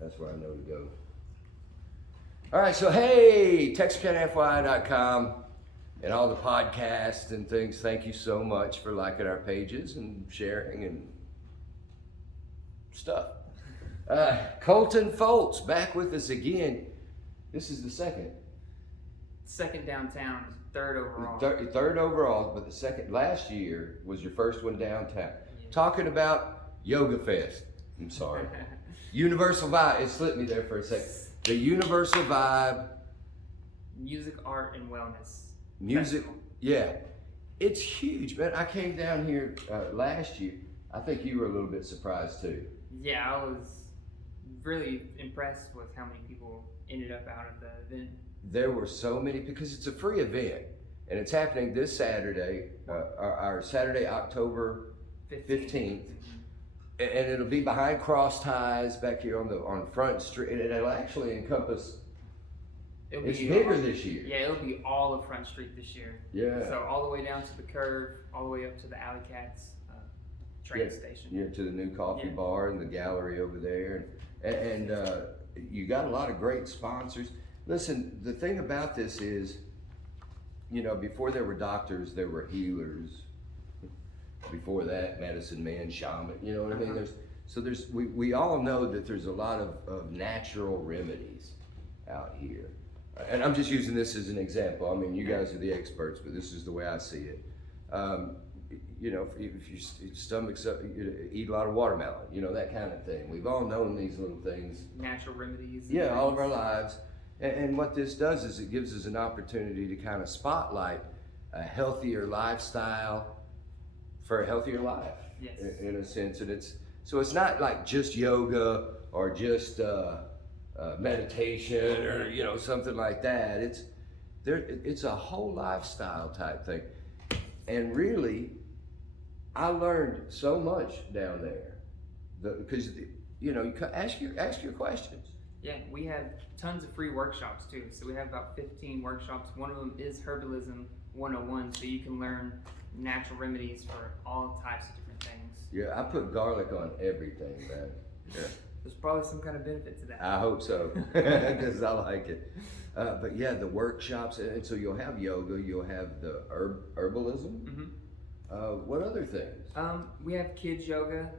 That's where I know to go. All right, so hey, TexarkanaFYI.com and all the podcasts and things. Thank you so much for liking our pages and sharing and stuff. Colton Foltz back with us again. This is the second. Second downtown, third overall. Third overall, but the second last year was your first one downtown. Yeah. Talking about Yoga Fest. I'm sorry. Universal Vibe. It slipped me there for a second. The Universal Vibe. Music, art, and wellness. Music, festival. yeah. It's huge, man. I came down here last year. I think you were a little bit surprised too. Yeah, I was really impressed with how many people ended up out of the event. There were so many, because it's a free event, and it's happening this Saturday, our Saturday, October 15th. And it'll be behind Cross Ties back here on Front Street, and it'll actually encompass. It's bigger this year. Yeah, it'll be all of Front Street this year. Yeah. So all the way down to the curve, all the way up to the Alley Cats train station. Yeah, to the new coffee bar and the gallery over there, and you got a lot of great sponsors. Listen, the thing about this is, before there were doctors, there were healers. Before that, medicine man, shaman, you know what I mean? We all know that there's a lot of natural remedies out here. And I'm just using this as an example. I mean, you guys are the experts, but this is the way I see it. If your stomach's up, eat a lot of watermelon, that kind of thing. We've all known these little things. Natural remedies. Yeah, all of our lives. And what this does is it gives us an opportunity to kind of spotlight a healthier lifestyle for a healthier life. Yes. In a sense. And it's not like just yoga or just meditation or something like that. It's a whole lifestyle type thing. And really, I learned so much down there because you ask your questions. Yeah, we have tons of free workshops too. So we have about 15 workshops. One of them is Herbalism 101, so you can learn natural remedies for all types of different things. Yeah, I put garlic on everything, man. Yeah. There's probably some kind of benefit to that. I hope so, because I like it. But yeah, the workshops, and so you'll have yoga, you'll have the herbalism. Mm-hmm. What other things? We have kids yoga.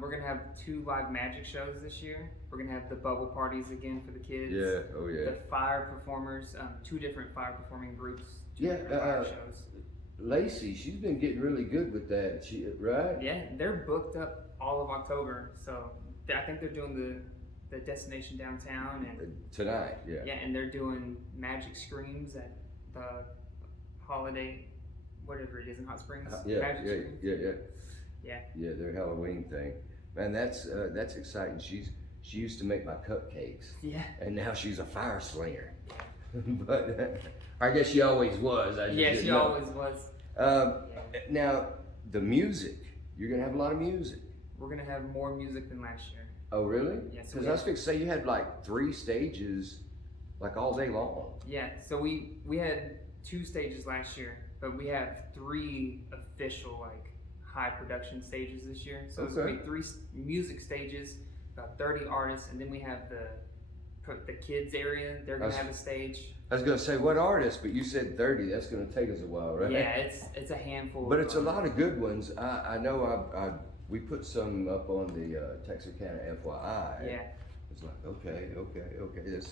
We're gonna have 2 live magic shows this year. We're gonna have the bubble parties again for the kids. Yeah, oh yeah. The fire performers, 2 different fire performing groups. 2 yeah, different fire shows. Lacey, she's been getting really good with that. Right? Yeah, they're booked up all of October. So I think they're doing the destination downtown and tonight. Yeah. Yeah, and they're doing magic screams at the holiday, whatever it is in Hot Springs. Yeah, their Halloween thing. Man, that's exciting. She used to make my cupcakes. Yeah. And now she's a fire slinger. But I guess she always was. She always was. Now, the music. You're gonna have a lot of music. We're gonna have more music than last year. Oh, really? Yeah. Because I was going to say you had like 3 stages, like all day long. Yeah. So we had 2 stages last year, but we have 3 official high production stages this year. So it's gonna be 3 music stages, about 30 artists, and then we have the kids area. They're gonna have a stage. I was gonna say what artists, but you said 30. That's gonna take us a while, right? Yeah, it's a handful. But it's a lot of good ones. I know we put some up on the Texarkana FYI. Yeah. It's like okay.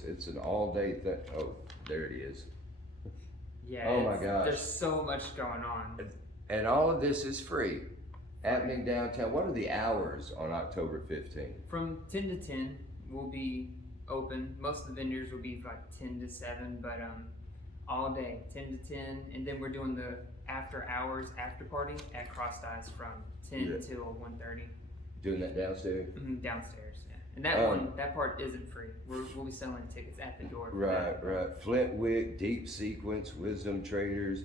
It's an all day thing. Oh, there it is. Yeah. Oh my gosh. There's so much going on. And all of this is free. Happening downtown. What are the hours on October 15th? From 10 to 10, we'll be open. Most of the vendors will be 10 to 7, but all day, 10 to 10. And then we're doing the after hours after party at Cross Ties from 10 till 1:30. Doing that downstairs? Mm-hmm, downstairs, yeah. And that part isn't free. We'll be selling tickets at the door. Right. Flintwick, Deep Sequence, Wisdom Traders,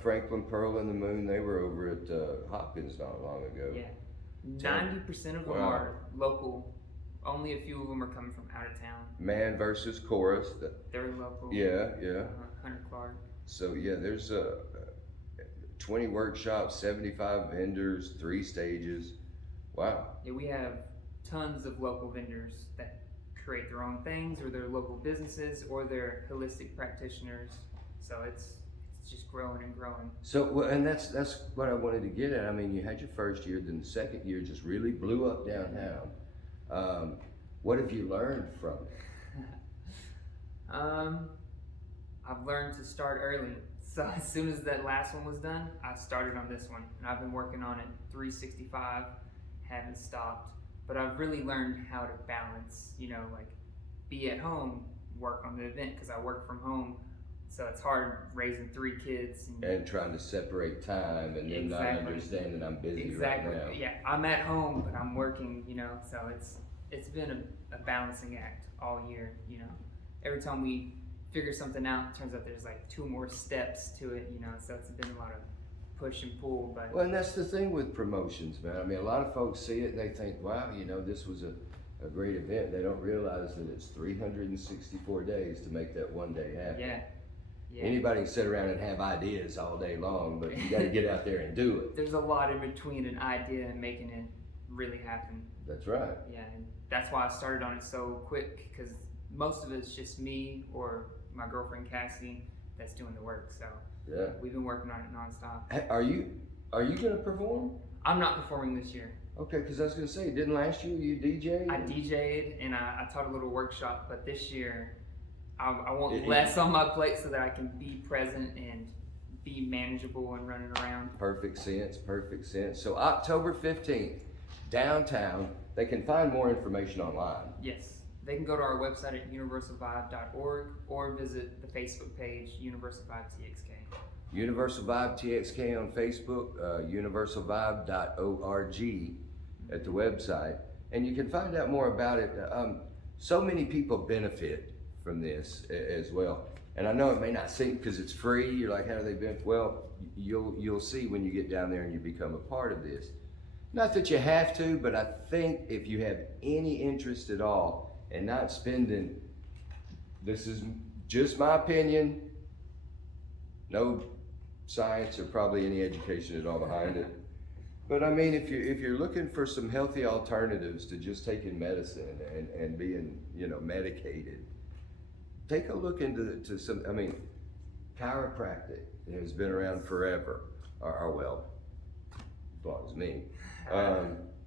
Franklin Pearl and the Moon, they were over at Hopkins not long ago. Yeah. 90% of them are local. Only a few of them are coming from out of town. Man versus Chorus. They're local. Yeah. Hunter Clark. So yeah, there's 20 workshops, 75 vendors, 3 stages. Wow. Yeah, we have tons of local vendors that create their own things, or they're local businesses, or they're holistic practitioners. So it's just growing and growing. So, well, and that's what I wanted to get at. I mean, you had your first year, then the second year just really blew up downtown. What have you learned from it? I've learned to start early. So as soon as that last one was done, I started on this one, and I've been working on it 365, haven't stopped. But I've really learned how to balance, like be at home, work on the event, because I work from home. So it's hard raising 3 kids. And trying to separate time and then not understanding I'm busy right now. Yeah, I'm at home, but I'm working, so it's been a balancing act all year, Every time we figure something out, it turns out there's like 2 more steps to it, so it's been a lot of push and pull. But well, and that's the thing with promotions, man. I mean, a lot of folks see it and they think, wow, this was a great event. They don't realize that it's 364 days to make that one day happen. Yeah. Anybody can sit around and have ideas all day long, but you got to get out there and do it. There's a lot in between an idea and making it really happen. That's right. Yeah, and that's why I started on it so quick, because most of it's just me or my girlfriend Cassie that's doing the work. So yeah, we've been working on it nonstop. Hey, are you gonna perform? I'm not performing this year. Okay, because I was gonna say, didn't last year you DJ'd? I DJ'd and I taught a little workshop, but this year I want less on my plate so that I can be present and be manageable and running around. Perfect sense, perfect sense. So October 15th, downtown. They can find more information online. Yes, they can go to our website at universalvibe.org or visit the Facebook page, Universal Vibe TXK. Universal Vibe TXK on Facebook, universalvibe.org at the website. And you can find out more about it. So many people benefit from this as well. And I know it may not seem, because it's free, you're like, how do they benefit? Well, you'll see when you get down there and you become a part of this. Not that you have to, but I think if you have any interest at all and not spending, this is just my opinion, no science or probably any education at all behind it. But I mean, if you're looking for some healthy alternatives to just taking medicine and being, medicated, take a look into some, chiropractic has been around forever, or well, as long as me.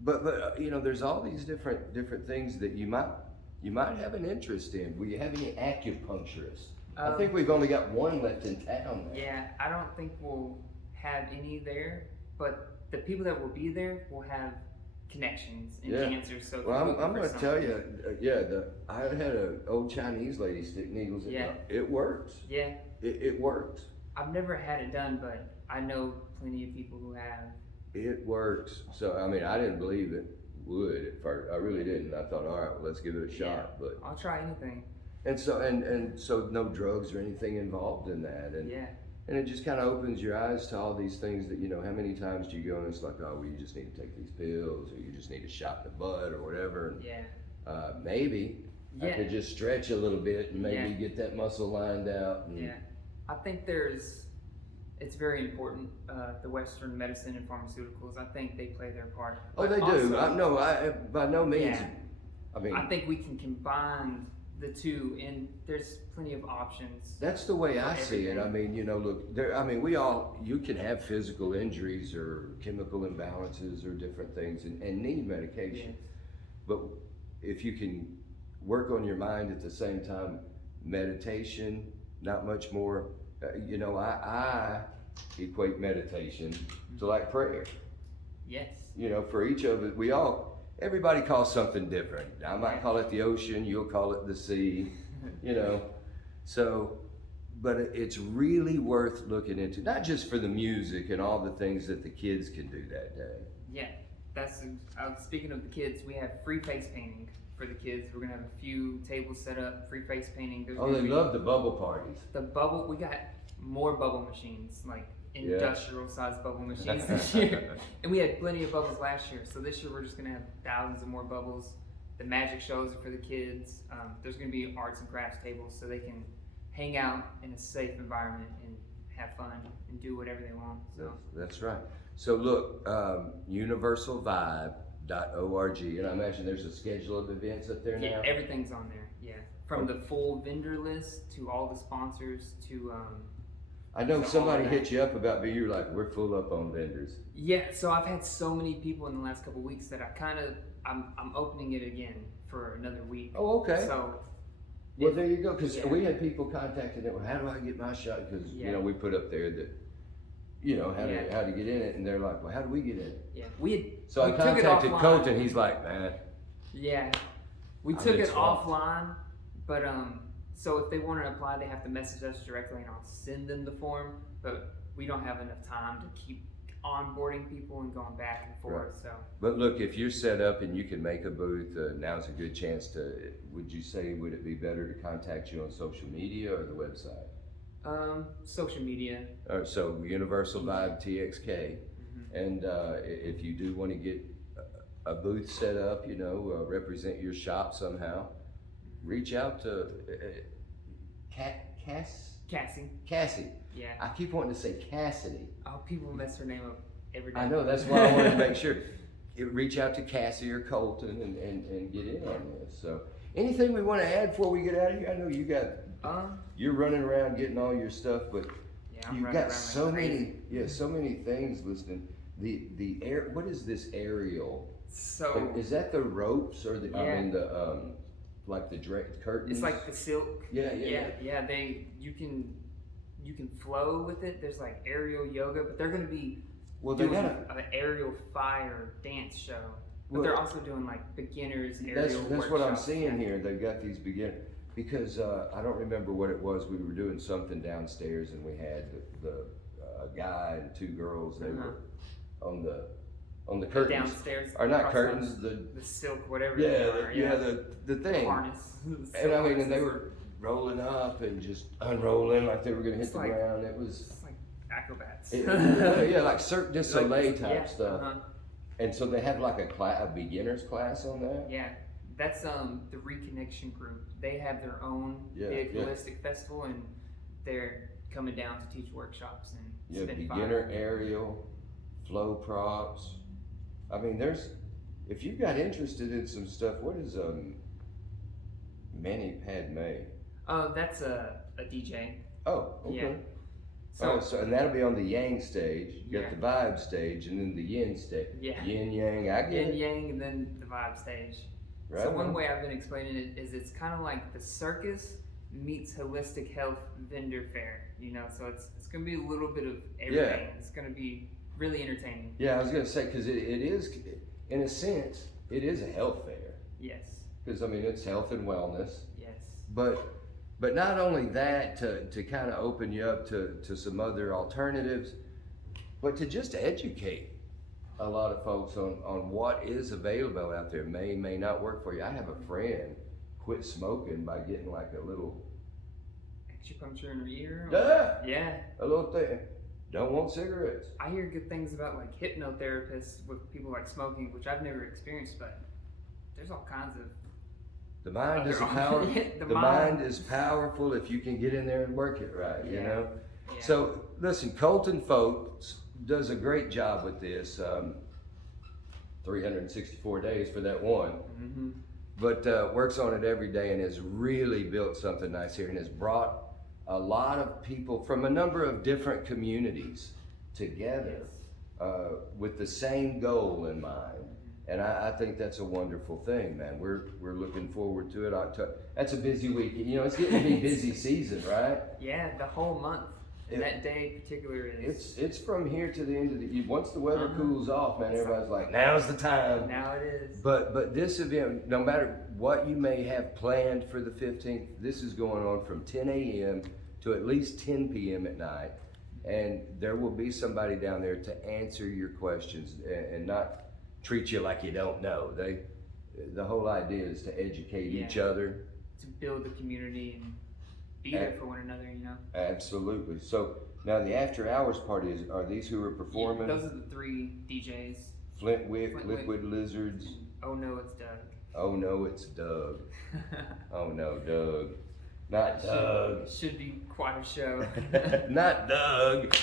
But there's all these different things that you might have an interest in. Will you have any acupuncturists? I think we've only got one left in town now. Yeah, I don't think we'll have any there, but the people that will be there will have connections and answers. So well, I'm going to tell you, I had an old Chinese lady stick needles in my, it works. Yeah. It works. I've never had it done, but I know plenty of people who have. It works. So, I didn't believe it would at first. I really didn't. I thought, all right, well, let's give it a shot. But I'll try anything. And so no drugs or anything involved in that. And it just kind of opens your eyes to all these things that, how many times do you go and it's like, oh, well, you just need to take these pills, or you just need a shot in the butt or whatever. And, maybe I could just stretch a little bit and maybe get that muscle lined out. And, I think it's very important, the Western medicine and pharmaceuticals. I think they play their part. Oh, they do. By no means. I think we can combine the two, and there's plenty of options. That's the way I see it. Look, you can have physical injuries or chemical imbalances or different things and need medication. But if you can work on your mind at the same time, meditation, not much more. I equate meditation to like prayer. Yes. For each of it, everybody calls something different. I might call it the ocean, you'll call it the sea, So, but it's really worth looking into, not just for the music and all the things that the kids can do that day. Yeah, speaking of the kids, we have free face painting for the kids. We're gonna have a few tables set up, free face painting. They love the bubble parties. We got more bubble machines, like industrial sized bubble machines this year. And we had plenty of bubbles last year. So this year we're just gonna have thousands of more bubbles. The magic shows are for the kids. There's gonna be arts and crafts tables so they can hang out in a safe environment and have fun and do whatever they want. So that's right. So look, Universal Vibe, .org, and I imagine there's a schedule of events up there Yeah, now. everything's on there. Yeah, from the full vendor list to all the sponsors to I know to somebody all that. hit you up about me. You're like, we're full up on vendors. Yeah, so I've had so many people in the last couple of weeks that I'm opening it again for another week. Oh, okay. So Well, there you go. Because Yeah. we had people contacting them. How do I get my shot? Because Yeah. we put up there that how Yeah. how to get in it, and they're like, well, how do we get in it? yeah, So I we took it contacted offline. Colton. He's like, man, Yeah, we I've took been it swamped. offline, but so if they want to apply, they have to message us directly, and I'll send them the form. But we don't have enough time to keep onboarding people and going back and forth. Right. So but look, if you're set up and you can make a booth, now's a good chance to. Would you say would it be better to contact you on social media or the website? social media. So Universal Vibe TXK, Mm-hmm. and if you do want to get a booth set up, represent your shop somehow, reach out to Cassie. Yeah. I keep wanting to say Cassidy. Oh, people mess her name up every day. I know, that's why I wanted to make sure. Reach out to Cassie or Colton and get in on this. So, anything we want to add before we get out of here? I know you're running around getting all your stuff, but Yeah, I'm you've running got around so like many, crazy. so many things listening. The air. What is this aerial? So Is that the ropes or the? I Yeah. mean the like the curtains. it's like the silk. Yeah. You can flow with it. There's like aerial yoga, but they're gonna be Well, they doing got an aerial fire dance show. But Well, they're also doing like beginners aerial That's what I'm workshops. seeing Yeah. here. They've got these because I don't remember what it was. We were doing something downstairs and we had the guy and two girls. They were on the The curtains, downstairs. or not across curtains. the silk, whatever. they are, The thing. harness. And I mean, and they were rolling up and just unrolling like they were gonna hit It's the like- ground. It was, It's like acrobats. like Cirque du Soleil type Yeah, stuff. uh-huh. And so they have like a beginner's class on that. Yeah, that's the Reconnection group. They have their own Yeah, big yeah. holistic festival, and they're coming down to teach workshops and Yeah, spin beginner fire. aerial, flow props. I mean, if you got interested in some stuff, what is Manny Padme? Oh, that's a DJ. Oh, okay. Yeah. So and that'll be on the Yang stage. You Yeah. got the Vibe stage, and then the Yin stage. Yeah. Yin Yang, I get Yin it. Yang, and then the Vibe stage. Right So one on. way I've been explaining it is it's kind of like the circus meets holistic health vendor fair. So it's gonna be a little bit of everything. It's gonna be really entertaining. Yeah, I was gonna say because it is, in a sense, it is a health fair. Yes. Because I mean, it's health and wellness. Yes. But not only that, to kind of open you up to some other alternatives, but to just educate a lot of folks on what is available out there. May not work for you. I have a friend quit smoking by getting like a little Acupuncture in her ear. Yeah. a little thing. Don't want cigarettes. I hear good things about like hypnotherapists with people like smoking, which I've never experienced, but there's all kinds of. The mind is a Other- power. Yeah, the the mind mind. is powerful if you can get in there and work it right. You Yeah. know. Yeah. So listen, Colton Folks does a great job with this. 364 days for that one, Mm-hmm. but works on it every day and has really built something nice here and has brought a lot of people from a number of different communities together with the same goal in mind. And I think that's a wonderful thing, man. We're looking forward to it. That's a busy week. It's getting to be busy season, right? Yeah, the whole month. And It- that day in particular is. It's from here to the end of the. Once the weather Uh-huh. cools off, man, everybody's like, now's the time. Now it is. But this event, no matter what you may have planned for the 15th, this is going on from 10 a.m. to at least 10 p.m. at night, and there will be somebody down there to answer your questions and not treat you like you don't know. The whole idea is to educate Yeah. each other. To build the community and be there for one another, Absolutely. So now the after hours party are these who are performing? Yeah, those are the three DJs. Flintwick, Flintwick. Liquid Lizards. And, oh no, it's Doug. Oh no, it's Doug. Oh no, Doug. Not Doug. Should be quite a show. Not Doug.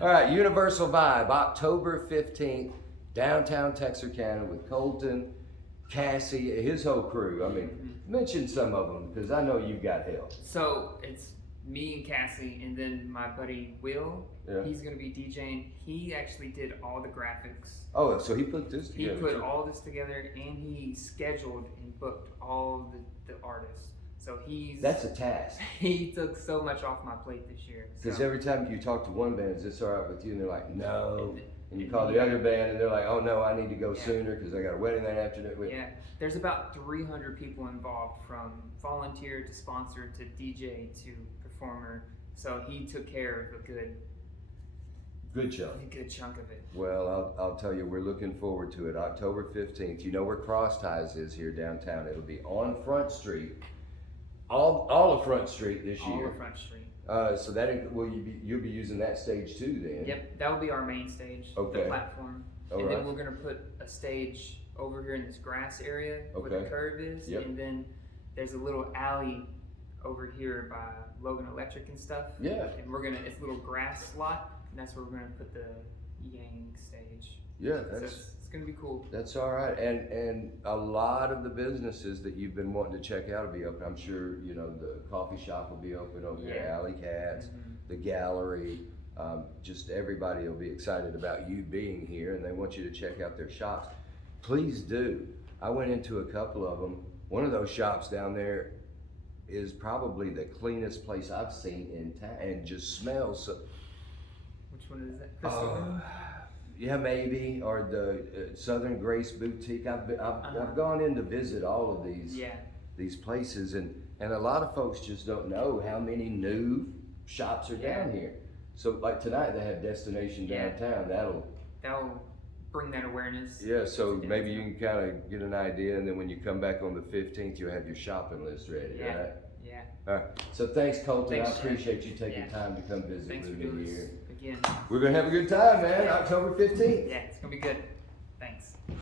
All right, Universal Vibe, October 15th, downtown Texarkana with Colton, Cassie, his whole crew. I mean, mention some of them because I know you've got help. So it's me and Cassie, and then my buddy Will. Yeah. He's gonna be DJing. He actually did all the graphics. Oh, so he put this He together. put all this together, and he scheduled and booked all the artists. So That's a task. he took so much off my plate this year. Because So, every time you talk to one band, is this all right with you? And they're like, no. And you call the Yeah. other band, and they're like, oh no, I need to go Yeah. sooner because I got a wedding that afternoon. yeah, there's about 300 people involved, from volunteer to sponsor to DJ to performer. So he took care of a Good job. good chunk of it. Well, I'll tell you, we're looking forward to it. October 15th. You know where Cross Ties is here downtown. It'll be on Front Street. All of Front Street this All year. of Front Street. So that you'll be using that stage too then. Yep, that will be our main stage, Okay. the platform. All and right. then we're gonna put a stage over here in this grass area where Okay. the curve is. Yep. And then there's a little alley over here by Logan Electric and stuff. Yeah. And it's a little grass lot, and that's where we're gonna put the Yang stage. Yeah, So it's gonna be cool. that's all right. And a lot of the businesses that you've been wanting to check out will be open. I'm sure, you know, the coffee shop will be open over there, Yeah. Alley Cats, Mhm. the gallery. Just everybody will be excited about you being here and they want you to check out their shops. Please do. I went into a couple of them. One of those shops down there is probably the cleanest place I've seen in town and just smells so. Which one is that? Crystal? Yeah, maybe, or the Southern Grace Boutique. I've gone in to visit all of Yeah. these places, and a lot of folks just don't know how many new shops are down here. So like tonight they have Destination Yeah. Downtown. That'll bring that awareness. Yeah, so to maybe you downtown. can kind of get an idea, and then when you come back on the 15th, you'll have your shopping list ready, Yeah. right? Yeah. All right. So thanks, Colton. Thanks, I appreciate you taking Yeah. time to come visit Thanks for with doing me this here. again. We're gonna have a good time, man. October 15th. Yeah, it's gonna be good.